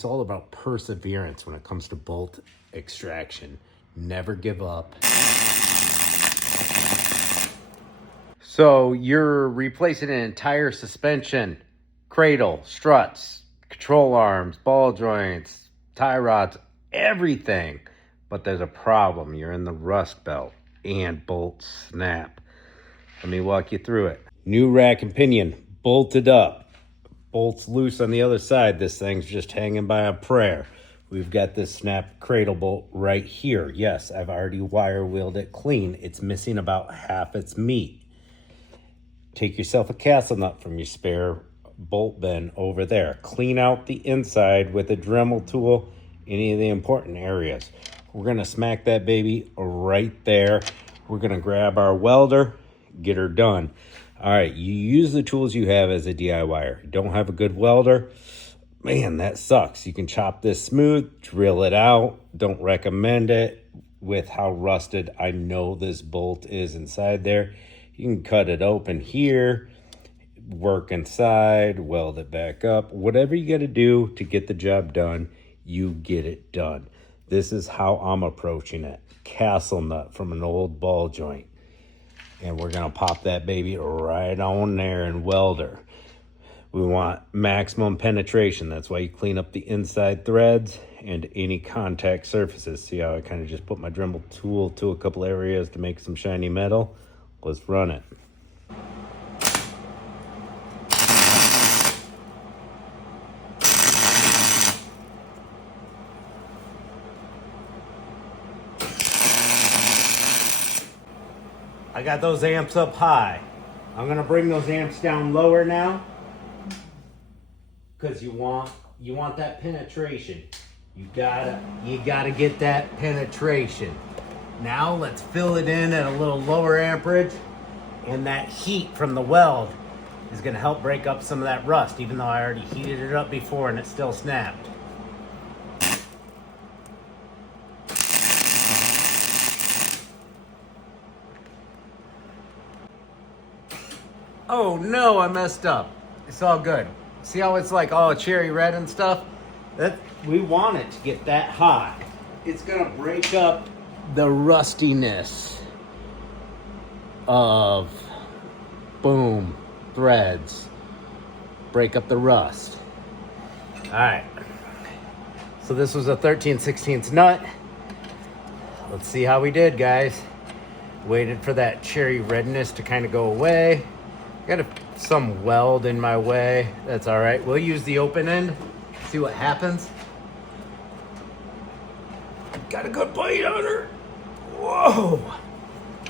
It's all about perseverance when it comes to bolt extraction. Never give up. So you're replacing an entire suspension, cradle, struts, control arms, ball joints, tie rods, everything. But there's a problem. You're in the rust belt and bolts snap. Let me walk you through it. New rack and pinion bolted up. Bolts loose on the other side. This thing's just hanging by a prayer. We've got this snap cradle bolt right here. Yes, I've already wire wheeled it clean. It's missing about half its meat. Take yourself a castle nut from your spare bolt bin over there. Clean out the inside with a Dremel tool, any of the important areas. We're gonna smack that baby right there. We're gonna grab our welder, get her done. All right, you use the tools you have as a DIYer. Don't have a good welder? Man, that sucks. You can chop this smooth, drill it out. Don't recommend it with how rusted I know this bolt is inside there. You can cut it open here, work inside, weld it back up. Whatever you got to do to get the job done, you get it done. This is how I'm approaching it. Castle nut from an old ball joint. And we're gonna pop that baby right on there and weld her. We want maximum penetration. That's why you clean up the inside threads and any contact surfaces. See how I kind of just put my Dremel tool to a couple areas to make some shiny metal? Let's run it. I got those amps up high. I'm gonna bring those amps down lower now, because you want that penetration. You gotta get that penetration. Now let's fill it in at a little lower amperage, and that heat from the weld is gonna help break up some of that rust, even though I already heated it up before and it still snapped. Oh no, I messed up. It's all good. See how it's like all cherry red and stuff? We want it to get that hot. It's gonna break up the rustiness of boom threads. Break up the rust. All right. So this was a 13/16 nut. Let's see how we did, guys. Waited for that cherry redness to kind of go away. Got some weld in my way. That's all right. We'll use the open end. See what happens. Got a good bite on her. Whoa.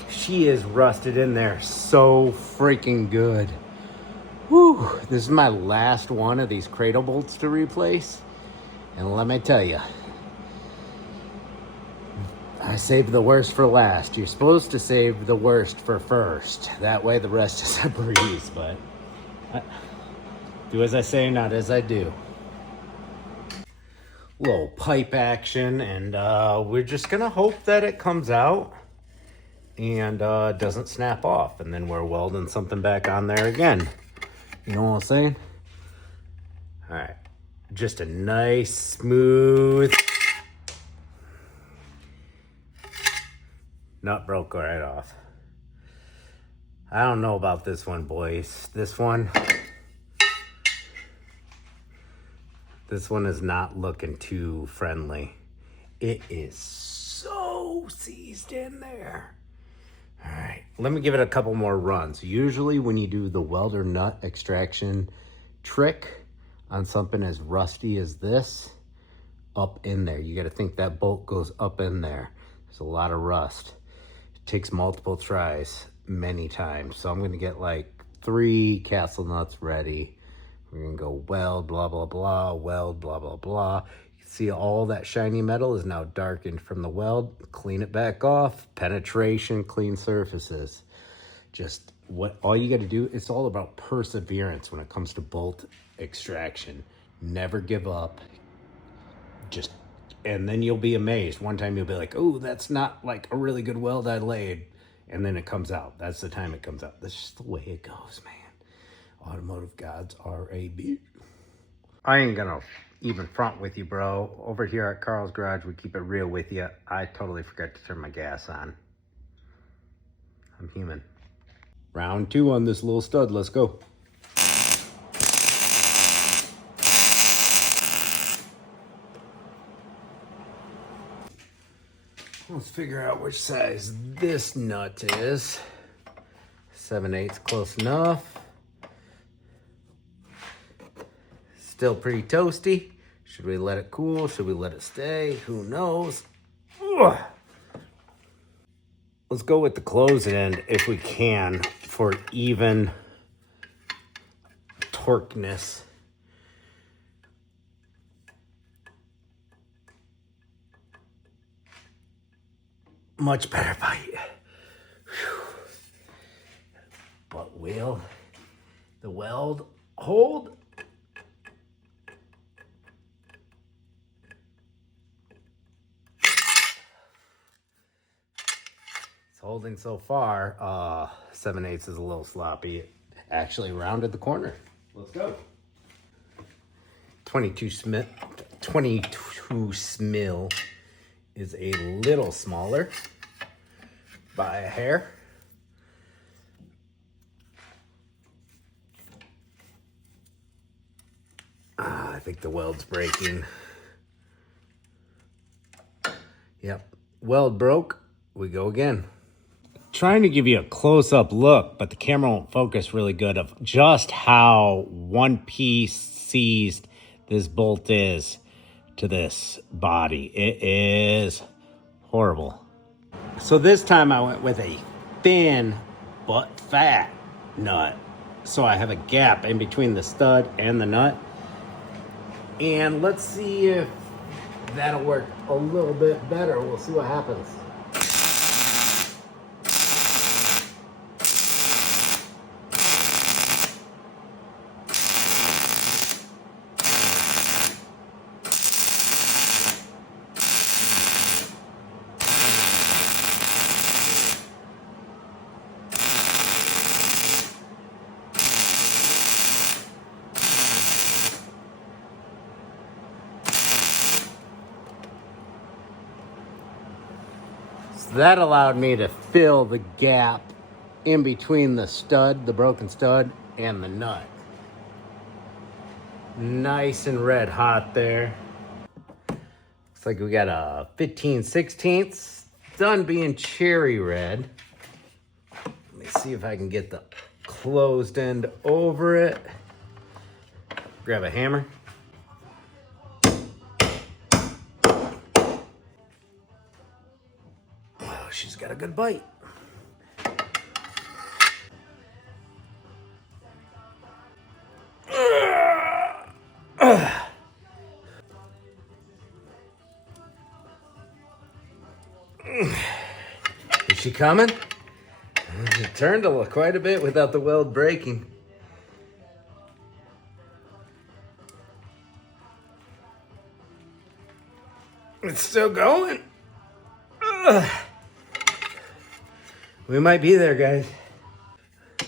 She is rusted in there so freaking good. Whew. This is my last one of these cradle bolts to replace. And let me tell you, I saved the worst for last. You're supposed to save the worst for first. That way the rest is a breeze, but do as I say, not as I do. Little pipe action, and we're just gonna hope that it comes out and doesn't snap off, and then we're welding something back on there again. You know what I'm saying? All right, just a nice, smooth nut broke right off. I don't know about this one, boys. This one is not looking too friendly. It is so seized in there. All right, let me give it a couple more runs. Usually when you do the welder nut extraction trick on something as rusty as this, up in there, you got to think that bolt goes up in there. There's a lot of rust. It takes multiple tries, many times. So I'm going to get like 3 castle nuts ready. We're going to go weld, blah, blah, blah, weld, blah, blah, blah. You see all that shiny metal is now darkened from the weld. Clean it back off. Penetration, clean surfaces. Just what all you got to do, it's all about perseverance when it comes to bolt extraction. Never give up. And then you'll be amazed. One time you'll be like, oh, that's not like a really good weld I laid. And then it comes out. That's the time it comes out. That's just the way it goes, man. Automotive gods are a bitch. I ain't gonna even front with you, bro. Over here at Carl's Garage, we keep it real with you. I totally forgot to turn my gas on. I'm human. Round 2 on this little stud. Let's go. Let's figure out which size this nut is. 7/8 close enough. Still pretty toasty. Should we let it cool? Should we let it stay? Who knows? Ugh. Let's go with the closed end if we can for even torqueness. Much better bite. Whew. But will the weld hold? Holding so far. 7/8 is a little sloppy. It actually rounded the corner. Let's go. 22 smil is a little smaller by a hair. I think the weld's breaking. Yep, weld broke. We go again. Trying to give you a close-up look, but the camera won't focus really good of just how one piece seized this bolt is to this body. It is horrible. So this time I went with a thin but fat nut. So I have a gap in between the stud and the nut. And let's see if that'll work a little bit better. We'll see what happens. That allowed me to fill the gap in between the stud, the broken stud, and the nut. Nice and red hot there. Looks like we got a 15/16. Done being cherry red. Let me see if I can get the closed end over it. Grab a hammer. Oh, she's got a good bite. Is she coming? It turned quite a bit without the weld breaking. It's still going. Ugh. We might be there, guys.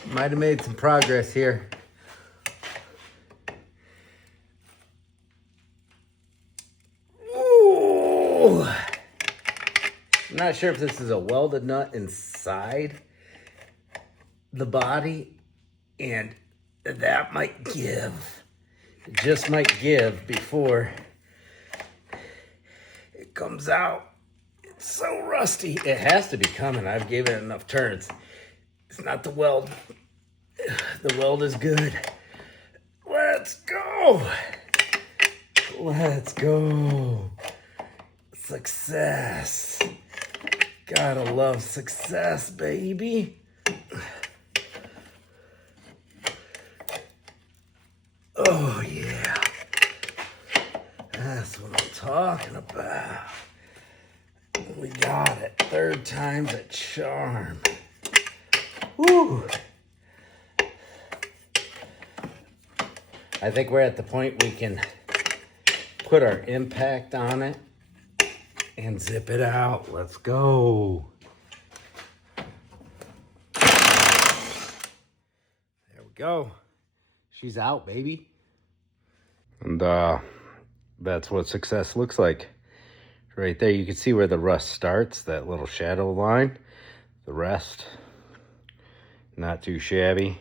Might have made some progress here. Ooh. I'm not sure if this is a welded nut inside the body, and that might give. It just might give before it comes out. It's so rusty. It has to be coming. I've given it enough turns. It's not the weld. The weld is good. Let's go. Let's go. Success. Gotta love success, baby. Oh, yeah. That's what I'm talking about. We got it. 3rd time's a charm. Woo. I think we're at the point we can put our impact on it and zip it out. Let's go. There we go. She's out, baby. And That's what success looks like. Right there, you can see where the rust starts, that little shadow line. The rest, not too shabby.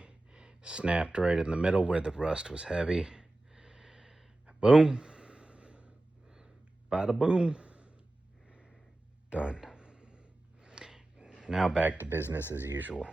Snapped right in the middle where the rust was heavy. Boom. Bada boom. Done. Now back to business as usual.